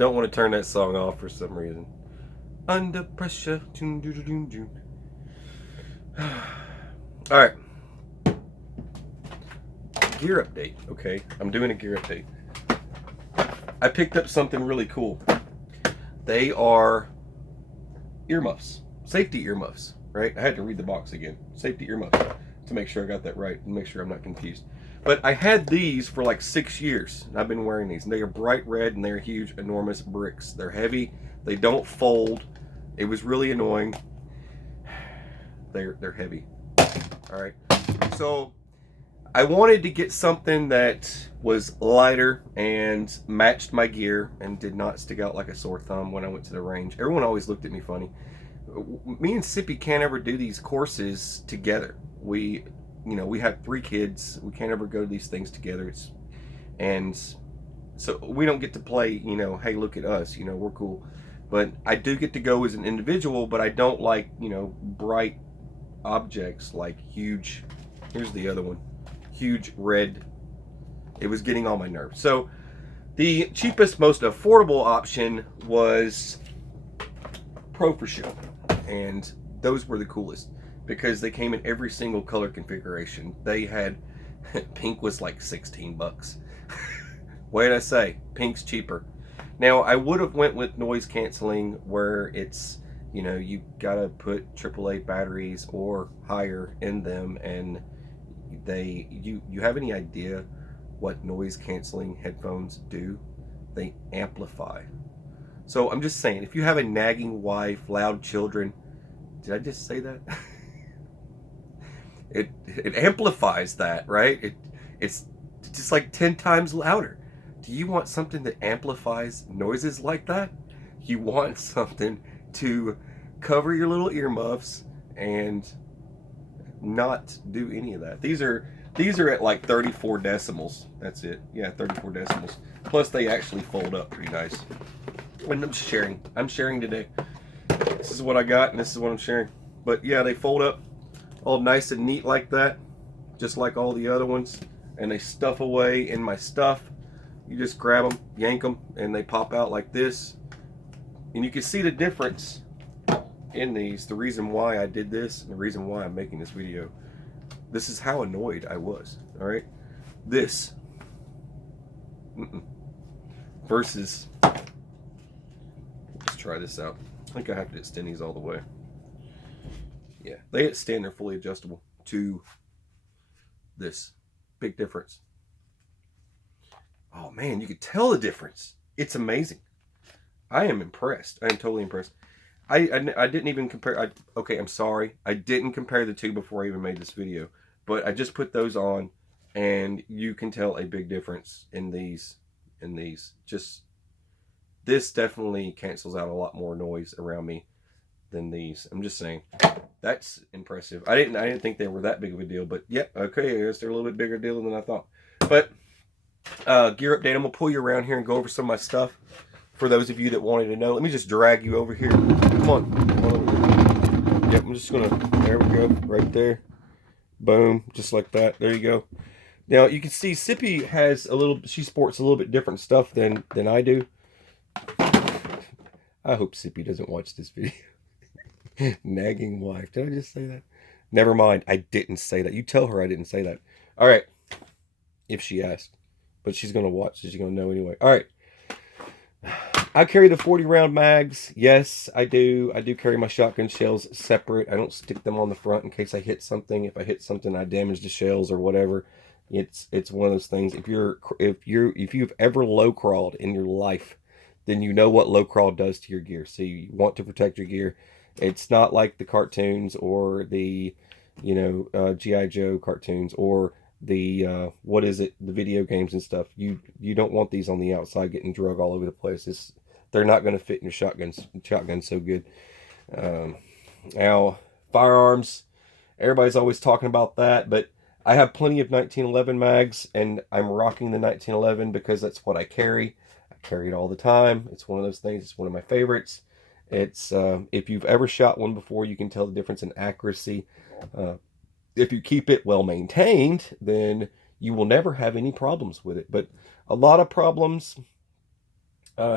Don't want to turn that song off for some reason. Under pressure. Alright. Gear update. Okay, I'm doing a gear update. I picked up something really cool. They are earmuffs. Safety earmuffs, right? I had to read the box again. Safety earmuffs to make sure I got that right and make sure I'm not confused. But I had these for like 6 years. And I've been wearing these. And they are bright red and they're huge, enormous bricks. They're heavy. They don't fold. It was really annoying. They're heavy. All right. So I wanted to get something that was lighter and matched my gear and did not stick out like a sore thumb when I went to the range. Everyone always looked at me funny. Me and Sippy can't ever do these courses together. We have 3 kids. We can't ever go to these things together. And so we don't get to play, hey, look at us, we're cool. But I do get to go as an individual, but I don't like, bright objects like huge, here's the other one, huge red. It was getting on my nerves. So the cheapest, most affordable option was For Sho. And those were the coolest because they came in every single color configuration. They had, pink was like 16 bucks. What did I say? Pink's cheaper. Now, I would have went with noise canceling where it's, you gotta put AAA batteries or higher in them, and you have any idea what noise canceling headphones do? They amplify. So I'm just saying, if you have a nagging wife, loud children, did I just say that? it amplifies that, right? It's just like 10 times louder. Do you want something that amplifies noises like that? You want something to cover your little earmuffs and not do any of that. These are at like 34 decimals. That's it. Yeah, 34 decimals. Plus they actually fold up pretty nice. And I'm sharing today. This is what I got and this is what I'm sharing. But yeah, they fold up all nice and neat like that, just like all the other ones, and they stuff away in my stuff. You just grab them, yank them, and they pop out like this. And you can see the difference in these, the reason why I did this, and the reason why I'm making this video. This is how annoyed I was, all right? This versus, let's try this out. I think I have to extend these all the way. Yeah, they extend, they're fully adjustable to this. Big difference. Oh man, you could tell the difference. It's amazing. I am impressed. I am totally impressed. I didn't even compare. Okay, I'm sorry. I didn't compare the two before I even made this video. But I just put those on, and you can tell a big difference in these. Just, this definitely cancels out a lot more noise around me than these. I'm just saying. That's impressive. I didn't think they were that big of a deal. But yeah, okay, I guess they're a little bit bigger deal than I thought. But gear update. I'm gonna pull you around here and go over some of my stuff for those of you that wanted to know. Let me just drag you over here. Come on over here. Yep, I'm just gonna, there we go, right there. Boom, just like that. There you go. Now you can see Sippy has she sports a little bit different stuff than I do. I hope Sippy doesn't watch this video. Nagging wife. Did I just say that? Never mind. I didn't say that. You tell her I didn't say that. All right. If she asked. But she's going to watch, so she's going to know anyway. All right. I carry the 40 round mags. Yes, I do. I do carry my shotgun shells separate. I don't stick them on the front in case I hit something. If I hit something, I damage the shells or whatever. It's one of those things. If you've ever low crawled in your life, then you know what low crawl does to your gear. So you want to protect your gear. It's not like the cartoons or the G.I. Joe cartoons or the the video games and stuff. You don't want these on the outside getting drug all over the place. They're not going to fit in your shotgun so good. Now firearms, everybody's always talking about that, but I have plenty of 1911 mags, and I'm rocking the 1911 because that's what I carry. I carry it all the time. It's one of those things. It's one of my favorites. It's if you've ever shot one before, you can tell the difference in accuracy. If you keep it well maintained, then you will never have any problems with it. But a lot of problems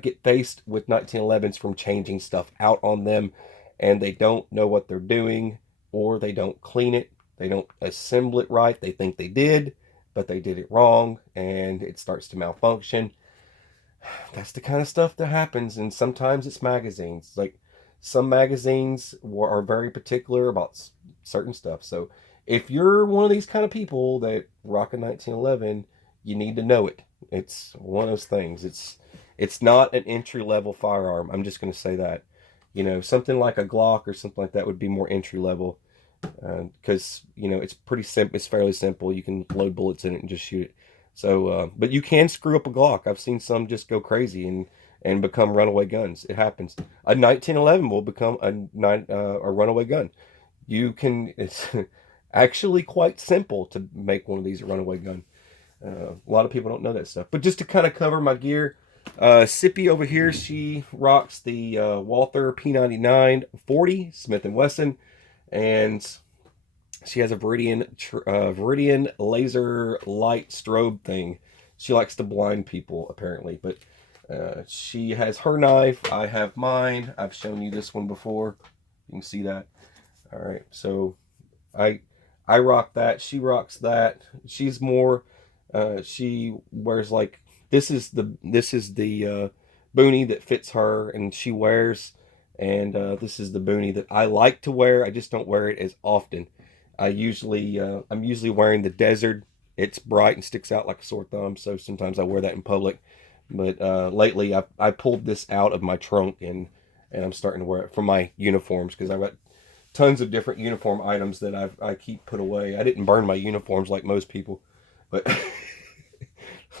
get faced with 1911s from changing stuff out on them, and they don't know what they're doing, or they don't clean it, they don't assemble it right. They think they did, but they did it wrong, and it starts to malfunction. That's the kind of stuff that happens, and sometimes it's magazines. Like, some magazines are very particular about certain stuff. So if you're one of these kind of people that rock a 1911, you need to know it. It's one of those things. It's not an entry level firearm. I'm just going to say that. Something like a Glock or something like that would be more entry level, because it's pretty simple. It's fairly simple. You can load bullets in it and just shoot it. So, but you can screw up a Glock. I've seen some just go crazy and become runaway guns. It happens. A 1911 will become a runaway gun. You can. It's actually quite simple to make one of these a runaway gun. A lot of people don't know that stuff. But just to kind of cover my gear, Sippy over here, she rocks the Walther P99 40 Smith & Wesson, and she has a Viridian laser light strobe thing. She likes to blind people, apparently. But she has her knife. I have mine. I've shown you this one before. You can see that. All right. So I I rock that. She rocks that. She's more. She wears like this is the boonie that fits her, and she wears. And this is the boonie that I like to wear. I just don't wear it as often. I'm usually wearing the desert. It's bright and sticks out like a sore thumb, so sometimes I wear that in public. But lately, I pulled this out of my trunk, and I'm starting to wear it for my uniforms, because I've got tons of different uniform items that I keep put away. I didn't burn my uniforms like most people, but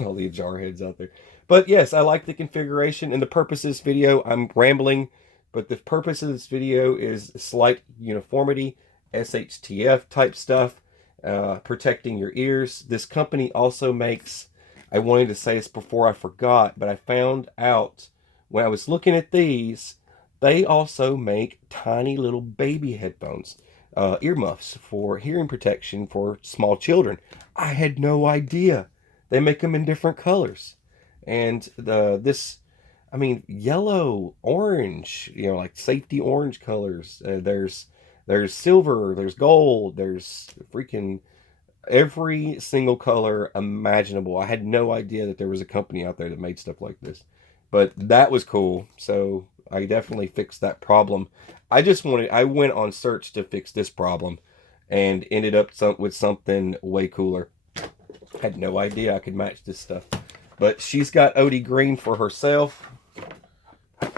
all the jarheads out there. But yes, I like the configuration and the purpose of this video. I'm rambling, but the purpose of this video is slight uniformity, SHTF type stuff, protecting your ears. This company also makes, I wanted to say this before I forgot, but I found out when I was looking at these, they also make tiny little baby headphones, earmuffs for hearing protection for small children. I had no idea. They make them in different colors. And I mean, yellow, orange, like safety orange colors. There's silver, there's gold, there's freaking every single color imaginable. I had no idea that there was a company out there that made stuff like this. But that was cool. So I definitely fixed that problem. I went on search to fix this problem and ended up with something way cooler. Had no idea I could match this stuff. But she's got OD green for herself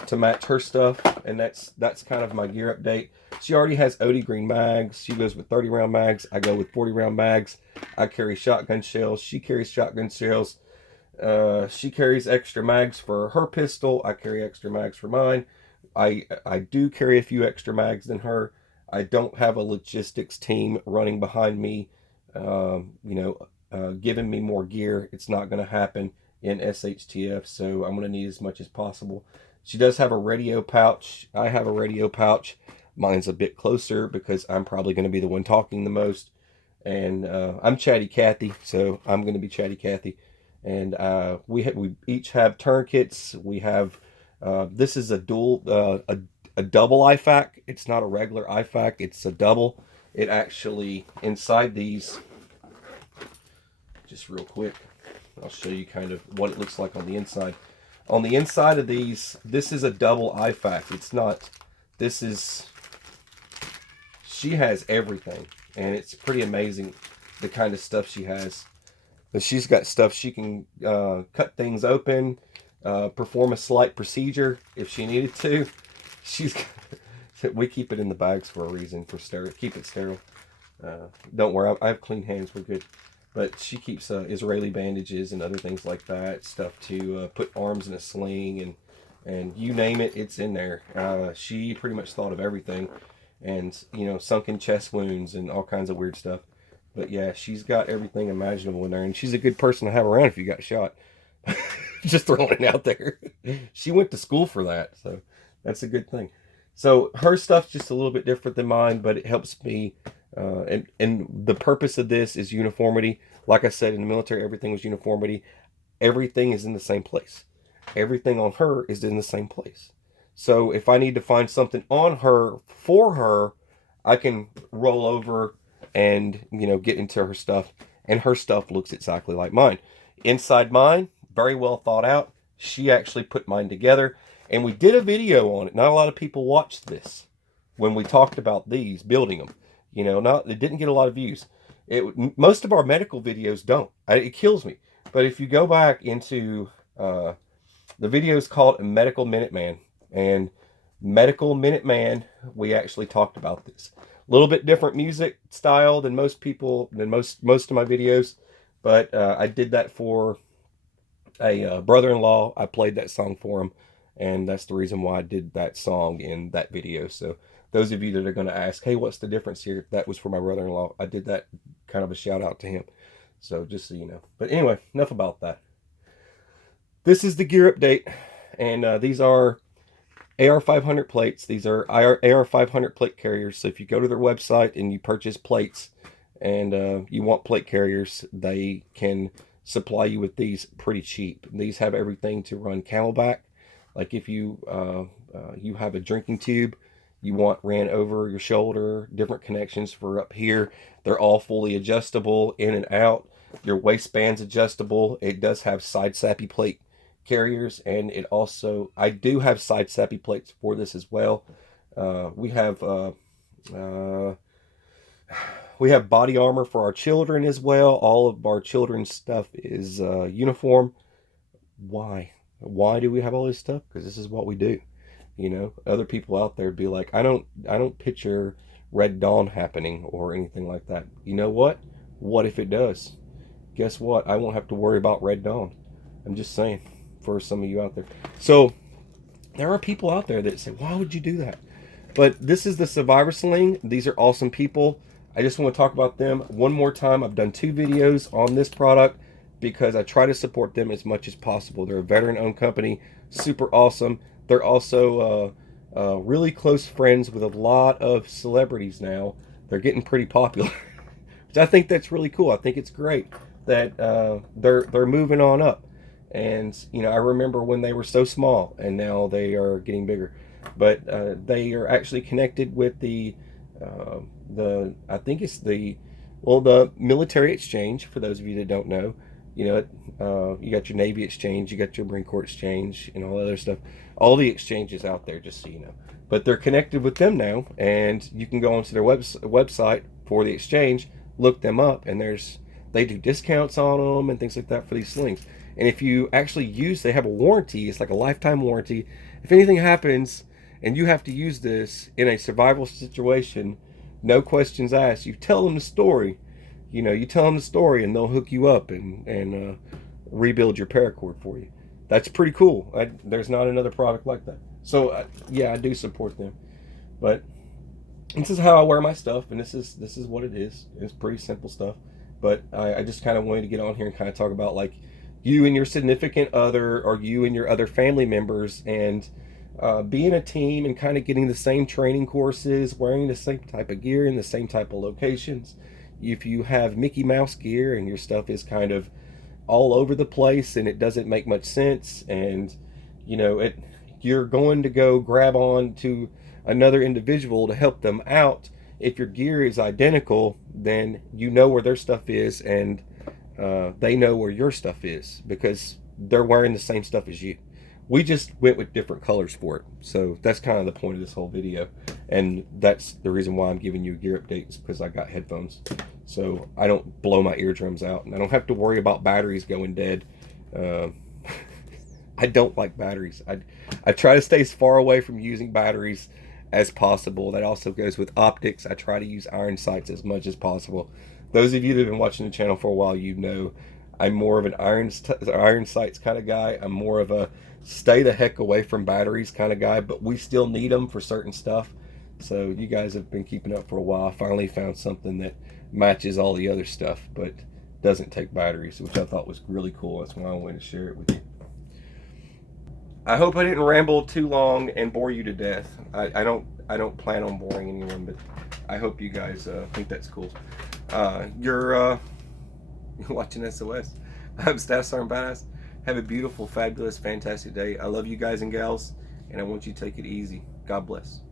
to match her stuff, and that's kind of my gear update. She already has OD green mags. She goes with 30 round mags. I go with 40 round mags. I carry shotgun shells. She carries shotgun shells. She carries extra mags for her pistol. I carry extra mags for mine. I do carry a few extra mags than her. I don't have a logistics team running behind me, giving me more gear. It's not going to happen in SHTF, so I'm going to need as much as possible. She does have a radio pouch. I have a radio pouch. Mine's a bit closer because I'm probably going to be the one talking the most. And I'm Chatty Cathy, so I'm going to be Chatty Cathy. And we each have tourniquets. We have this is a double IFAK. It's not a regular IFAK. It's a double. It actually, inside these, just real quick, I'll show you kind of what it looks like on the inside. On the inside of these, this is a double IFAK. It's not, she has everything. And it's pretty amazing the kind of stuff she has. But she's got stuff she can cut things open, perform a slight procedure if she needed to. We keep it in the bags for a reason, for sterile. Keep it sterile. Don't worry, I have clean hands. We're good. But she keeps Israeli bandages and other things like that, stuff to put arms in a sling, and you name it, it's in there. She pretty much thought of everything, and sunken chest wounds and all kinds of weird stuff. But yeah, she's got everything imaginable in there, and she's a good person to have around if you got shot. Just throwing it out there. She went to school for that, so that's a good thing. So her stuff's just a little bit different than mine, but it helps me. And the purpose of this is uniformity. Like I said, in the military, everything was uniformity. Everything is in the same place. everything on her is in the same place. So if I need to find something on her for her, I can roll over and, get into her stuff, and her stuff looks exactly like mine. Inside mine, very well thought out. She actually put mine together, and we did a video on it. Not a lot of people watched this when we talked about these, building them. It didn't get a lot of views. Most of our medical videos don't. It kills me. But if you go back into the video is called Medical Minuteman, and Medical Minuteman, we actually talked about this. A little bit different music style than most of my videos, but I did that for a brother-in-law. I played that song for him, and that's the reason why I did that song in that video. So those of you that are going to ask, hey, what's the difference here? That was for my brother-in-law. I did that kind of a shout out to him. So just so you know. But anyway, enough about that. This is the gear update, and these are AR500 plates. These are AR500 plate carriers. So if you go to their website and you purchase plates and you want plate carriers, they can supply you with these pretty cheap. These have everything to run Camelback. Like if you you have a drinking tube you want ran over your shoulder, different connections for up here. They're all fully adjustable in and out. Your waistband's adjustable. It does have side sappy plate carriers, and it also, I do have side sappy plates for this as well. We have body armor for our children as well. All of our children's stuff is uniform. Why do we have all this stuff? Because this is what we do. Other people out there be like, I don't picture Red Dawn happening or anything like that. You know what if it does? Guess what? I won't have to worry about Red Dawn. I'm just saying, for some of you out there. So there are people out there that say, why would you do that? But this is the Survivor Sling. These are awesome people. I just want to talk about them one more time. I've done 2 videos on this product because I try to support them as much as possible. They're a veteran-owned company, super awesome. They're also really close friends with a lot of celebrities now. They're getting pretty popular, which I think that's really cool. I think it's great that they're moving on up. And I remember when they were so small, and now they are getting bigger. But they are actually connected with the I think it's the military exchange. For those of you that don't know, you got your Navy exchange, you got your Marine Corps exchange, and all that other stuff. All the exchanges out there, just so you know. But they're connected with them now, and you can go onto their website for the exchange, look them up, and they do discounts on them and things like that for these slings. And if you actually they have a warranty. It's like a lifetime warranty. If anything happens and you have to use this in a survival situation, no questions asked. You tell them the story. You tell them the story, and they'll hook you up and rebuild your paracord for you. That's pretty cool. There's not another product like that. So yeah, I do support them. But this is how I wear my stuff, and this is what it is. It's pretty simple stuff. But I just kind of wanted to get on here and kind of talk about like you and your significant other, or you and your other family members, and being a team and kind of getting the same training courses, wearing the same type of gear in the same type of locations. If you have Mickey Mouse gear and your stuff is kind of all over the place and it doesn't make much sense, and you're going to go grab on to another individual to help them out. If your gear is identical, then you know where their stuff is, and they know where your stuff is because they're wearing the same stuff as you. We just went with different colors for it. So that's kind of the point of this whole video. And that's the reason why I'm giving you gear updates, because I got headphones. So I don't blow my eardrums out, and I don't have to worry about batteries going dead. I don't like batteries. I try to stay as far away from using batteries as possible. That also goes with optics. I try to use iron sights as much as possible. Those of you that have been watching the channel for a while, I'm more of an iron sights kind of guy. I'm more of a stay the heck away from batteries kind of guy, but we still need them for certain stuff. So you guys have been keeping up for a while. I finally found something that matches all the other stuff, but doesn't take batteries, which I thought was really cool. That's why I wanted to share it with you. I hope I didn't ramble too long and bore you to death. I don't plan on boring anyone, but I hope you guys think that's cool. You're watching SOS. I'm Staff Sergeant Badass. Have a beautiful, fabulous, fantastic day. I love you guys and gals, and I want you to take it easy. God bless.